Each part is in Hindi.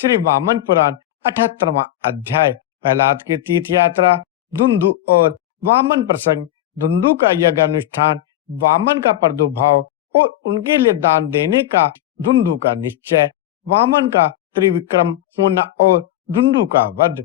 श्री वामन पुराण 78वां अध्याय। प्रहलाद की तीर्थ यात्रा, धुंधु और वामन प्रसंग। धुंधु का यज्ञ अनुष्ठान, वामन का प्रादुर्भाव और उनके लिए दान देने का धुंधु का निश्चय, वामन का त्रिविक्रम होना और धुंधु का वध।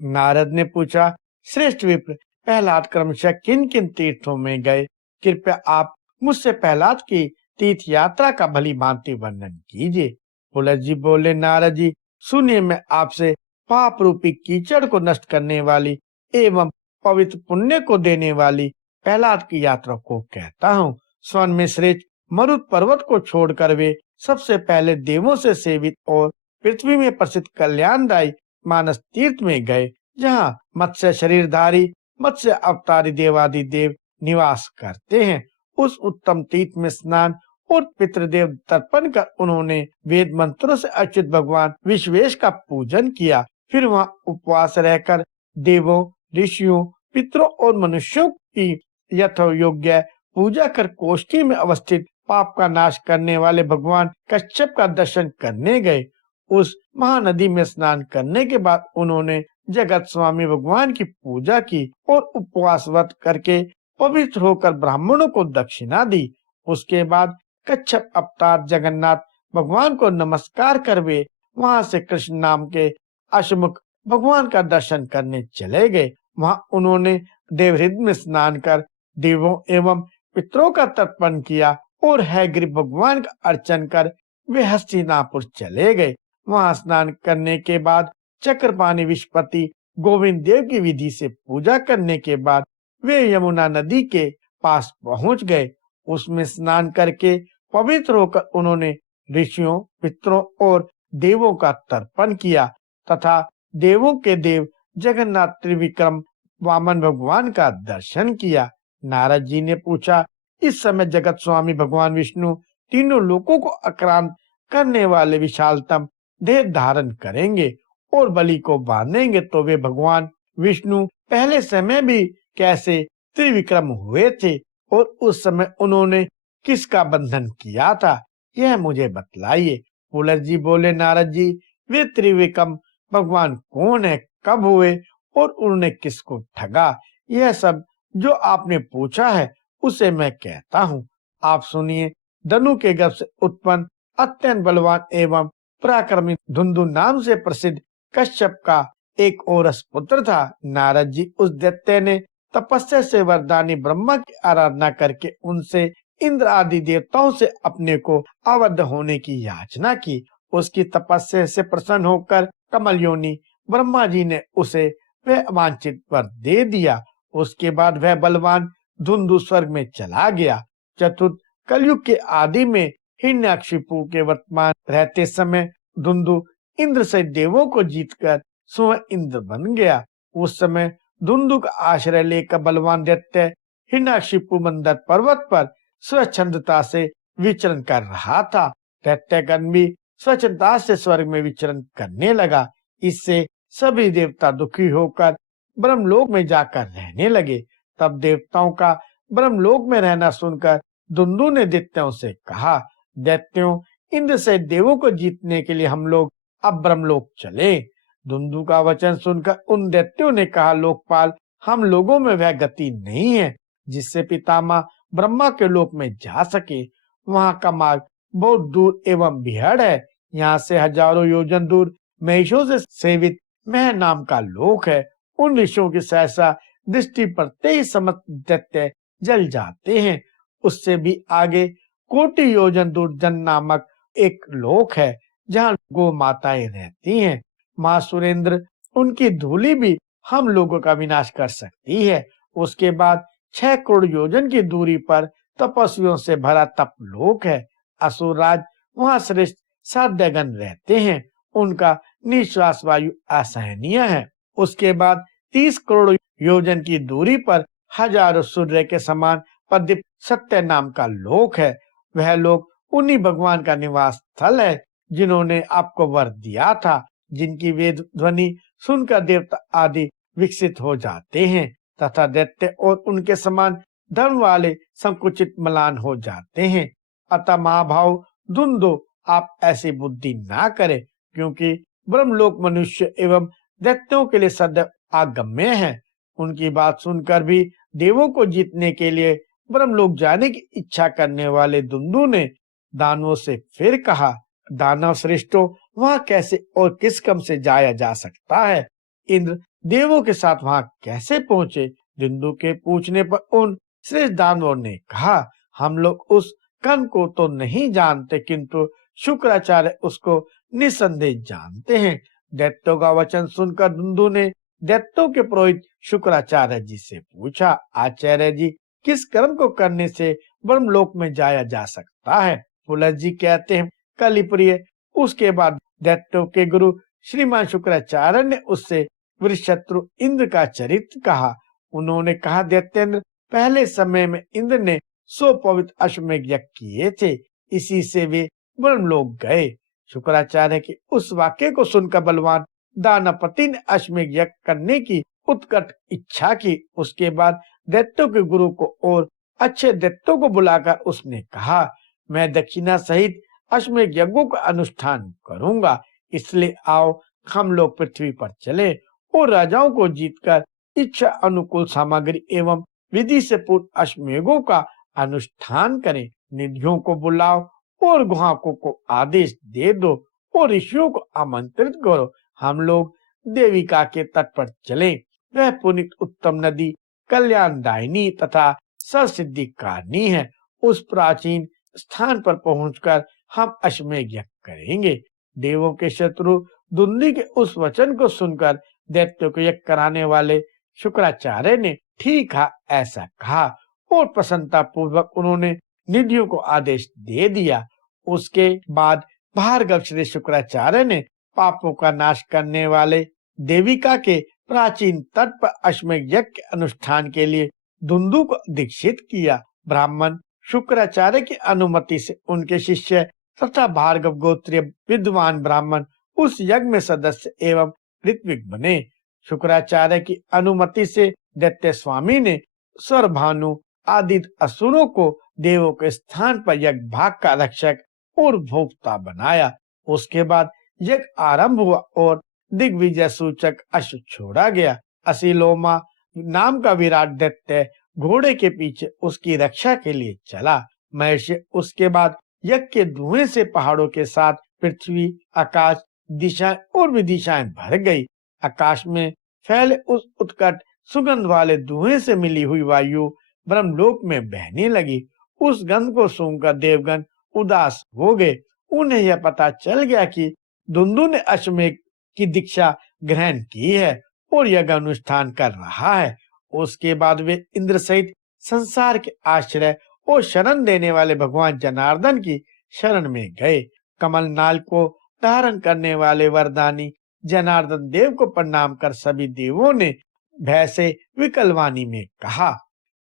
नारद ने पूछा, श्रेष्ठ विप्र, प्रहलाद क्रमशः किन किन तीर्थों में गए? कृपया आप मुझसे प्रहलाद की तीर्थ यात्रा का भली भांति वर्णन कीजिए। पुलह जी बोले, नारद जी सुनिए, मैं आपसे पाप रूपी कीचड़ को नष्ट करने वाली एवं पवित्र पुण्य को देने वाली प्रहलाद की यात्रा को कहता हूँ। स्वर्ण में श्रेष्ठ मरुत पर्वत को छोड़कर वे सबसे पहले देवों से सेवित और पृथ्वी में प्रसिद्ध कल्याणदायी मानस तीर्थ में गए, जहाँ मत्स्य शरीरधारी मत्स्य अवतारी देवादि देव निवास करते हैं। उस उत्तम तीर्थ में स्नान और पितृदेव तर्पण कर उन्होंने वेद मंत्रों से अर्चित भगवान विश्वेश का पूजन किया। फिर वहां उपवास रहकर देवों, ऋषियों, पितरों और मनुष्यों की यथोयोग्य पूजा कर कोष्ठी में अवस्थित पाप का नाश करने वाले भगवान कश्यप का दर्शन करने गए। उस महानदी में स्नान करने के बाद उन्होंने जगत स्वामी भगवान की पूजा की और उपवास व्रत करके पवित्र होकर ब्राह्मणों को दक्षिणा दी। उसके बाद कच्छप अवतार जगन्नाथ भगवान को नमस्कार कर वे वहां से कृष्ण नाम के अश्वमुख भगवान का दर्शन करने चले गए। वहां उन्होंने देवहृद में स्नान कर देवों एवं पितरों का तर्पण किया और हैग्रीव भगवान का अर्चन कर वे हस्तिनापुर चले गए। वहां स्नान करने के बाद चक्रपाणी विश्वपति गोविंद देव की विधि से पूजा करने के बाद वे यमुना नदी के पास पहुंच गए। उसमें स्नान करके पवित्र होकर उन्होंने ऋषियों, पितरों और देवों का तर्पण किया तथा देवों के देव जगन्नाथ त्रिविक्रम वामन भगवान का दर्शन किया। नारद जी ने पूछा, इस समय जगत स्वामी भगवान विष्णु तीनों लोकों को आक्रांत करने वाले विशालतम देह धारण करेंगे और बलि को बांधेंगे, तो वे भगवान विष्णु पहले समय भी कैसे त्रिविक्रम हुए थे और उस समय उन्होंने किसका बंधन किया था, यह मुझे बतलाइए। पुलह जी बोले, नारद जी वे त्रिविक्रम भगवान कौन है, कब हुए और उन्होंने किसको ठगा, यह सब जो आपने पूछा है उसे मैं कहता हूँ। आप सुनिए। धनु के गर्भ से उत्पन्न अत्यंत बलवान एवं पराक्रमी धुंधु नाम से प्रसिद्ध कश्यप का एक औरस पुत्र था। नारद जी उस दैत्य ने तपस्या से वरदानी ब्रह्मा की आराधना करके उनसे इंद्र आदि देवताओं से अपने को आबद्ध होने की याचना की। उसकी तपस्या से प्रसन्न होकर कमल योनि ब्रह्मा जी ने उसे वह वांछित वर दे दिया। उसके बाद वह बलवान धुंधु स्वर्ग में चला गया। चतुर्थ कलयुग के आदि में हिरण्याकशिपु के वर्तमान रहते समय धुंधु इंद्र से देवों को जीतकर स्वयं इंद्र बन गया। उस समय धुंधु का आश्रय लेकर बलवान दैत्य हिरण्याकशिपु मंदर पर्वत पर स्वच्छंदता से विचरण कर रहा था। दैत्यगण भी स्वच्छंदता से स्वर्ग में विचरण करने लगा। इससे सभी देवता दुखी होकर ब्रह्मलोक में जाकर रहने लगे। तब देवताओं का ब्रह्मलोक में रहना सुनकर धुंधु ने दैत्यों से कहा, दैत्यों, इंद्र से देवों को जीतने के लिए हम लोग अब ब्रह्मलोक चले। धुंधु का वचन सुनकर उन दैत्यों ने कहा, लोकपाल, हम लोगों में वह गति नहीं है जिससे पितामह ब्रह्मा के लोक में जा सके। वहां का मार्ग बहुत दूर एवं बिहड़ है। यहाँ से हजारों योजन दूर महिषों से सेवित मह नाम का लोक है। उन ऋषियों की सहसा दृष्टि पड़ते ही समस्त दैत्य जल जाते हैं। उससे भी आगे कोटि योजन दूर जन नामक एक लोक है, जहाँ गो माताएं रहती हैं। माँ सुरेंद्र, उनकी धूलि भी हम लोगों का विनाश कर सकती है। उसके बाद 6 करोड़ योजन की दूरी पर तपस्वियों से भरा तप लोक है। असुर राज वहाँ श्रेष्ठ साध्यगण रहते हैं। उनका निश्वास वायु असहनीय है। उसके बाद 30 करोड़ योजन की दूरी पर हजारों सूर्य के समान प्रदीप्त सत्य नाम का लोक है। वह लोक उन्हीं भगवान का निवास स्थल है जिन्होंने आपको वर दिया था, जिनकी वेद ध्वनि सुनकर देवता आदि विकसित हो जाते हैं तथा दैत्य और उनके समान धर्म वाले संकुचित मलान हो जाते हैं। अतः महाभाव धुंधु, आप ऐसी बुद्धि ना करें। क्योंकि ब्रह्मलोक मनुष्य एवं दैत्यों के लिए सदैव आगम्य है। उनकी बात सुनकर भी देवों को जीतने के लिए ब्रह्मलोक जाने की इच्छा करने वाले दुंदु ने दानवों से फिर कहा, दानव श्रेष्ठों, वहां कैसे और किस क्रम से जाया जा सकता है? इंद्र देवों के साथ वहां कैसे पहुंचे? दुंदु के पूछने पर उन श्रेष्ठ दानवों ने कहा, हम लोग उस कण को तो नहीं जानते, किंतु शुक्राचार्य उसको निसंदेह जानते हैं। दैत्यों का वचन सुनकर दुंदु ने दैत्यों के पुरोहित शुक्राचार्य जी से पूछा, आचार्य जी, किस कर्म को करने से ब्रह्मलोक में जाया जा सकता है? पुलह जी कहते हैं, कलिप्रिय, उसके बाद दैत्यों के गुरु श्रीमान शुक्राचार्य ने उससे वृषशत्रु इंद्र का चरित्र कहा। उन्होंने कहा, दैत्येंद्र, पहले समय में इंद्र ने 100 पवित्र अश्वमेध यज्ञ किए थे, इसी से वे ब्रह्मलोक गए। शुक्राचार्य के उस वाक्य को सुनकर बलवान दानपति ने अश्वमेध यज्ञ करने की उत्कट इच्छा की। उसके बाद दैत्यों के गुरु को और अच्छे दैत्यों को बुलाकर उसने कहा, मैं दक्षिणा सहित अश्वमेध यज्ञों का अनुष्ठान करूंगा, इसलिए आओ हम लोग पृथ्वी पर चले और राजाओं को जीतकर इच्छा अनुकूल सामग्री एवं विधि से पूर्ण अश्वमेधों का अनुष्ठान करें। निधियों को बुलाओ और गुहाकों को आदेश दे दो और ऋषियों को आमंत्रित करो। हम लोग देविका के तट पर चलें। वह पुनीत उत्तम नदी कल्याणदायिनी तथा ससिद्धि कारणी है। उस प्राचीन स्थान पर पहुंचकर हम अश्वमेध यज्ञ करेंगे। देवों के शत्रु दुंदी के उस वचन को सुनकर दैत्यों को यज्ञ कराने वाले शुक्राचार्य ने ठीक है ऐसा कहा और प्रसन्नता पूर्वक उन्होंने निधियों को आदेश दे दिया। उसके बाद भार्गव श्री शुक्राचार्य ने पापों का नाश करने वाले देविका के प्राचीन तट पर अश्वमेध यज्ञ के अनुष्ठान के लिए दुंदु को दीक्षित किया। ब्राह्मण शुक्राचार्य की अनुमति से उनके शिष्य तथा भार्गव गोत्रीय विद्वान ब्राह्मण उस यज्ञ में सदस्य एवं ऋत्विक बने। शुक्राचार्य की अनुमति से दैत्य स्वामी ने स्वरभानु आदि असुरों को देवों के स्थान पर यज्ञ भाग का रक्षक और भोक्ता बनाया। उसके बाद यज्ञ आरंभ हुआ और दिग्विजय सूचक अश्व छोड़ा गया। असीलोमा नाम का विराट दैत्य घोड़े के पीछे उसकी रक्षा के लिए चला। महर्षि उसके बाद यज्ञ के धुएं से पहाड़ों के साथ पृथ्वी, आकाश, दिशाएं और विदिशाएं भर गई। आकाश में फैले उस उत्कट सुगंध वाले धुएं से मिली हुई वायु ब्रह्मलोक में बहने लगी। उस गंध को सूंघकर देवगण उदास हो गए। उन्हें यह पता चल गया कि दुंदु ने अश्वमेध की दीक्षा ग्रहण की है और यज्ञ अनुष्ठान कर रहा है। उसके बाद वे इंद्र सहित संसार के आश्रय और शरण देने वाले भगवान जनार्दन की शरण में गए। कमल नाल को धारण करने वाले वरदानी जनार्दन देव को प्रणाम कर सभी देवों ने भय से विकलवाणी में कहा,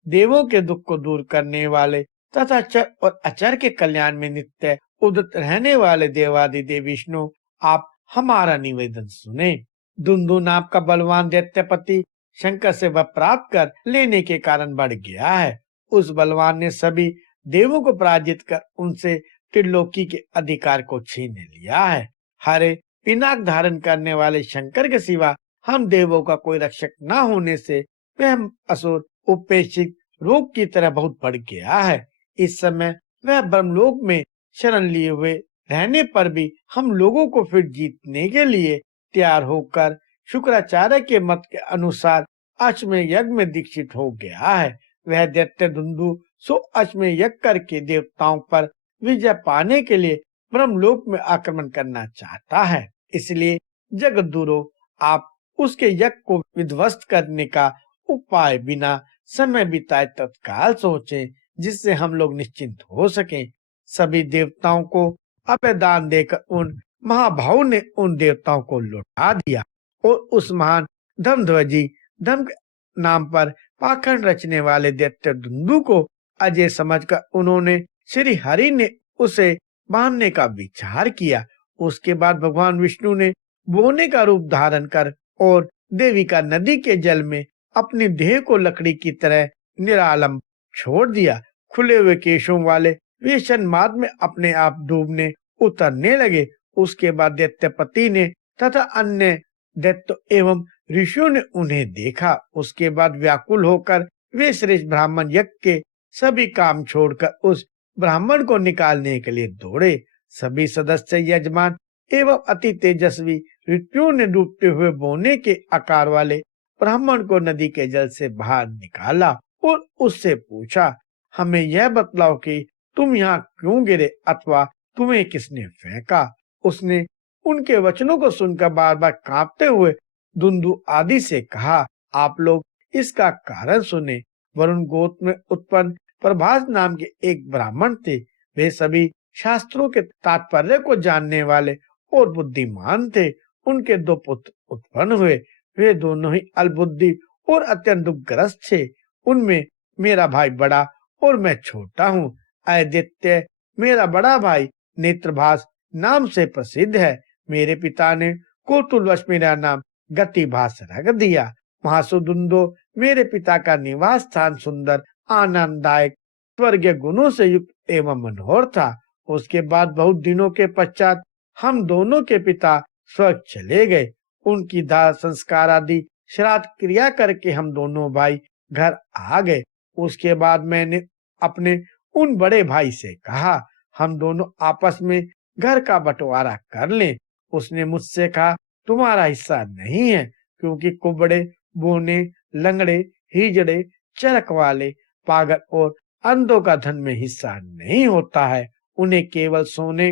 देवों के दुख को दूर करने वाले तथा चर और अचर के कल्याण में नित्य उदित रहने वाले देवादिदेव विष्णु, आप हमारा निवेदन सुने। दुंदु नाम का बलवान दैत्यपति शंकर से वह प्राप्त कर लेने के कारण बढ़ गया है। उस बलवान ने सभी देवों को पराजित कर उनसे त्रिलोकी के अधिकार को छीन लिया है। हरे पिनाक धारण करने वाले शंकर के सिवा हम देवों का कोई रक्षक न होने से वह असुर उपेक्षित रोग की तरह बहुत बढ़ गया है। इस समय वह ब्रह्मलोक में शरण लिए हुए रहने पर भी हम लोगों को फिर जीतने के लिए तैयार होकर शुक्राचार्य के मत के अनुसार अश्वमेध यज्ञ में दीक्षित हो गया है। वह दैत्य दुंदु सो अश्वमेध यज्ञ करके देवताओं पर विजय पाने के लिए ब्रह्मलोक में आक्रमण करना चाहता है। इसलिए जगद्गुरु, आप उसके यज्ञ को विध्वस्त करने का उपाय बिना समय बिताए तत्काल सोचें, जिससे हम लोग निश्चिंत हो सकें। सभी देवताओं को अभयदान देकर उन महाभाव ने उन देवताओं को लौटा दिया और उस महान धर्मध्वजी धर्म के नाम पर पाखंड रचने वाले दैत्य दुंदु को अजय समझकर उन्होंने श्री हरि ने उसे बांधने का विचार किया। उसके बाद भगवान विष्णु ने बोने का रूप धारण कर और देवी का नदी के जल में अपनी देह को लकड़ी की तरह निरालंब छोड़ दिया। खुले हुए केशों वाले वे मार्ग में अपने आप डूबने उतरने लगे उसके बाद दैत्यपति ने तथा अन्य दैत्य एवं ऋषियों ने उन्हें देखा। उसके बाद व्याकुल होकर वे श्रेष्ठ ब्राह्मण यज्ञ के सभी काम छोड़कर उस ब्राह्मण को निकालने के लिए दौड़े। सभी सदस्य यजमान एवं अति तेजस्वी ऋषियों ने डूबते हुए बोने के आकार वाले ब्राह्मण को नदी के जल से बाहर निकाला और उससे पूछा, हमें यह बतलाओ कि तुम यहाँ क्यों गिरे अथवा तुम्हें किसने फेंका। उसने उनके वचनों को सुनकर बार बार कांपते हुए धुंधु आदि से कहा, आप लोग इसका कारण सुने। वरुण गोत्र में उत्पन्न प्रभास नाम के एक ब्राह्मण थे। वे सभी शास्त्रों के तात्पर्य को जानने वाले और बुद्धिमान थे। उनके दो पुत्र उत्पन्न हुए। वे दोनों ही अल्पबुद्धि और अत्यंत दुखग्रस्त थे। उनमें मेरा भाई बड़ा और मैं छोटा हूँ। आदित्य मेरा बड़ा भाई नेत्रभास नाम से प्रसिद्ध है। मेरे पिता ने कौतूहलवश मेरा नाम गतिभास रख दिया। महासुदुंदो मेरे पिता का निवास स्थान सुंदर, आनंददायक, स्वर्गीय गुणों से युक्त एवं मनोहर था। उसके बाद बहुत दिनों के पश्चात हम दोनों के पिता स्वर्ग चले गए। उनकी दाह संस्कार आदि श्राद्ध क्रिया करके हम दोनों भाई घर आ गए। उसके बाद मैंने अपने उन बड़े भाई से कहा, हम दोनों आपस में घर का बंटवारा कर लें। उसने मुझसे कहा, तुम्हारा हिस्सा नहीं है, क्योंकि कुबड़े, बोने, लंगड़े, हिजड़े, चरक वाले, पागल और अंधों का धन में हिस्सा नहीं होता है। उन्हें केवल सोने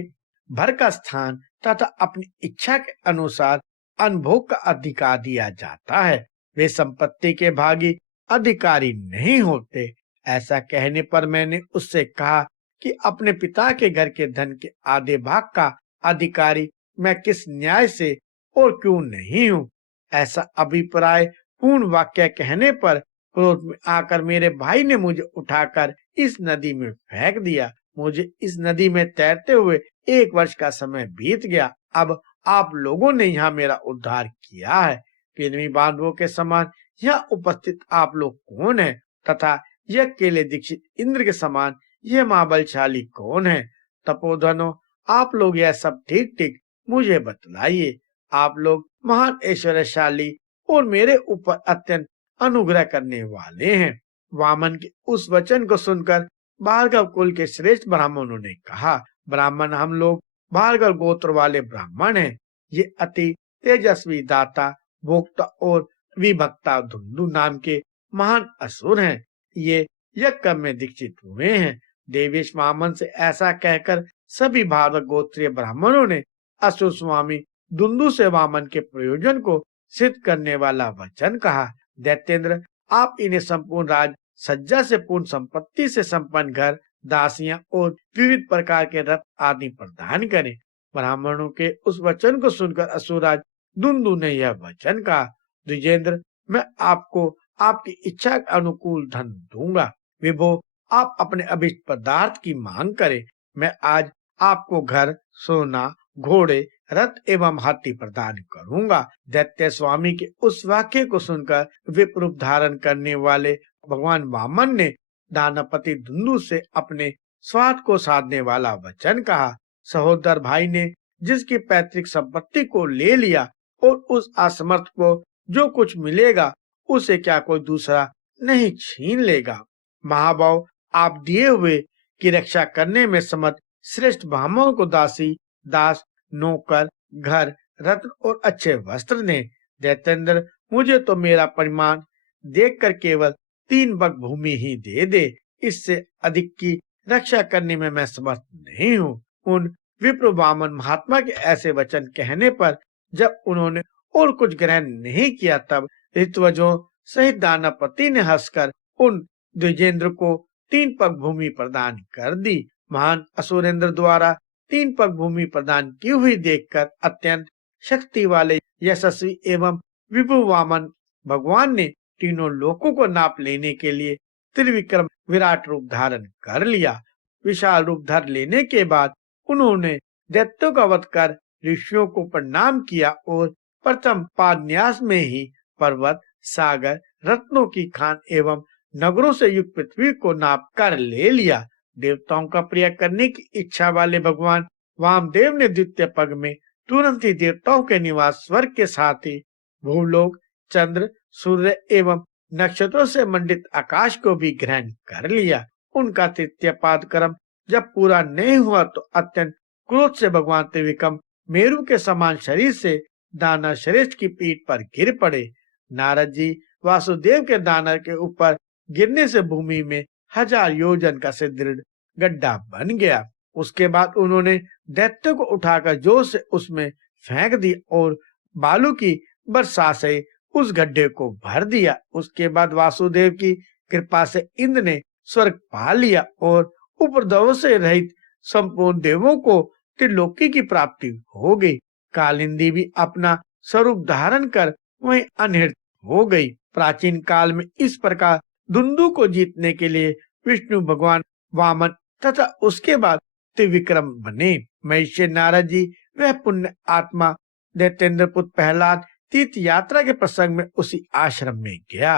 भर का स्थान तथा अपनी इच्छा के अनुसार अनभोग का अधिकार दिया जाता है। वे संपत्ति के भागी अधिकारी नहीं होते। ऐसा कहने पर मैंने उससे कहा कि अपने पिता के घर के धन के आधे भाग का अधिकारी मैं किस न्याय से और क्यों नहीं हूँ। ऐसा अभिप्राय पूर्ण वाक्य कहने पर क्रोध में आकर मेरे भाई ने मुझे उठाकर इस नदी में फेंक दिया। मुझे इस नदी में तैरते हुए 1 वर्ष का समय बीत गया। अब आप लोगों ने यहाँ मेरा उद्धार किया है। प्रेमी बांधवों के समान यहाँ उपस्थित आप लोग कौन है तथा यह केले दीक्षित इंद्र के समान यह महाबलशाली कौन है। तपोधनो, आप लोग यह सब ठीक ठीक मुझे बतलाइए। आप लोग महान ऐश्वर्यशाली और मेरे ऊपर अत्यंत अनुग्रह करने वाले हैं। वामन के उस वचन को सुनकर भार्गव कुल के श्रेष्ठ ब्राह्मणों ने कहा, ब्राह्मण हम लोग भार्गव गोत्र वाले ब्राह्मण हैं। ये अति तेजस्वी दाता, भोक्ता और विभक्ता धुंधु नाम के महान असुर हैं। ये यज्ञ में दीक्षित हुए हैं। देवेश वामन से ऐसा कहकर सभी भार्गव गोत्रीय ब्राह्मणों ने असुर स्वामी धुंधु से वामन के प्रयोजन को सिद्ध करने वाला वचन कहा। दैत्येंद्र, आप इन्हें संपूर्ण राज सज्जा से पूर्ण संपत्ति से संपन्न घर, दासियां और विविध प्रकार के रथ आदि प्रदान करें। ब्राह्मणों के उस वचन को सुनकर असुरराज धुंधु ने यह वचन कहा, द्विजेंद्र, मैं आपको आपकी इच्छा के अनुकूल धन दूंगा। विभो, आप अपने अभिष्ट पदार्थ की मांग करें। मैं आज आपको घर, सोना, घोड़े, रथ एवं हाथी प्रदान करूंगा। दैत्य स्वामी के उस वाक्य को सुनकर विप्र रूप धारण करने वाले भगवान वामन ने दानपति धुंधु से अपने स्वार्थ को साधने वाला वचन कहा। सहोदर भाई ने जिसकी पैतृक संपत्ति को ले लिया और उस असमर्थ को जो कुछ मिलेगा उसे क्या कोई दूसरा नहीं छीन लेगा। महाभाव, आप दिए हुए की रक्षा करने में समर्थ श्रेष्ठ ब्राह्मणों को दासी, दास, नौकर, घर, रत्न और अच्छे वस्त्र दें। दैत्येंद्र, मुझे तो मेरा परिमाण देखकर केवल 3 बग भूमि ही दे दे। इससे अधिक की रक्षा करने में मैं समर्थ नहीं हूँ। उन विप्र वामन महात्मा के ऐसे वचन कहने पर जब उन्होंने और कुछ ग्रहण नहीं किया तब ऋत्विजों सहित दानपति ने हंसकर उन द्विजेंद्र को 3 पग भूमि प्रदान कर दी। महान असुरेंद्र द्वारा 3 पग भूमि प्रदान की हुई देखकर अत्यंत शक्ति वाले यशस्वी एवं विभु वामन भगवान ने तीनों लोकों को नाप लेने के लिए त्रिविक्रम विराट रूप धारण कर लिया। विशाल रूप धर लेने के बाद उन्होंने दैत्यों का वध कर ऋषियों को प्रणाम किया और प्रथम पादन्यास में ही पर्वत, सागर, रत्नों की खान एवं नगरों से युक्त पृथ्वी को नाप कर ले लिया। देवताओं का प्रिय करने की इच्छा वाले भगवान वामदेव ने द्वितीय पग में तुरंत ही देवताओं के निवास स्वर्ग के साथ ही भूलोक, चंद्र, सूर्य एवं नक्षत्रों से मंडित आकाश को भी ग्रहण कर लिया। उनका तृतीय पाद कर्म जब पूरा नहीं हुआ तो अत्यंत क्रोध से भगवान त्रिविक्रम मेरु के समान शरीर से दानव श्रेष्ठ की पीठ पर गिर पड़े। नारद जी वासुदेव के दानव के ऊपर गिरने से भूमि में 1000 योजन का सुदृढ़ गड्ढा बन गया। उसके बाद उन्होंने दैत्य को उठाकर जोर से उसमें फेंक दी और बालू की वर्षा से उस गड्ढे को भर दिया। उसके बाद वासुदेव की कृपा से इंद्र ने स्वर्ग पा लिया और उपद्रव से रहित संपूर्ण देवों को त्रिलोकी की प्राप्ति हो गई। कालिंदी भी अपना स्वरूप धारण कर वहीं अनहृत हो गई। प्राचीन काल में इस प्रकार धुंधु को जीतने के लिए विष्णु भगवान वामन तथा उसके बाद त्रिविक्रम बने। महिषी नारद जी वह पुण्य आत्मा दैत्येंद्र पुत्र प्रहलाद तीर्थ यात्रा के प्रसंग में उसी आश्रम में गया।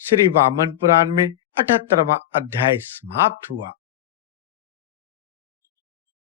श्री वामन पुराण में 78वां अध्याय समाप्त हुआ।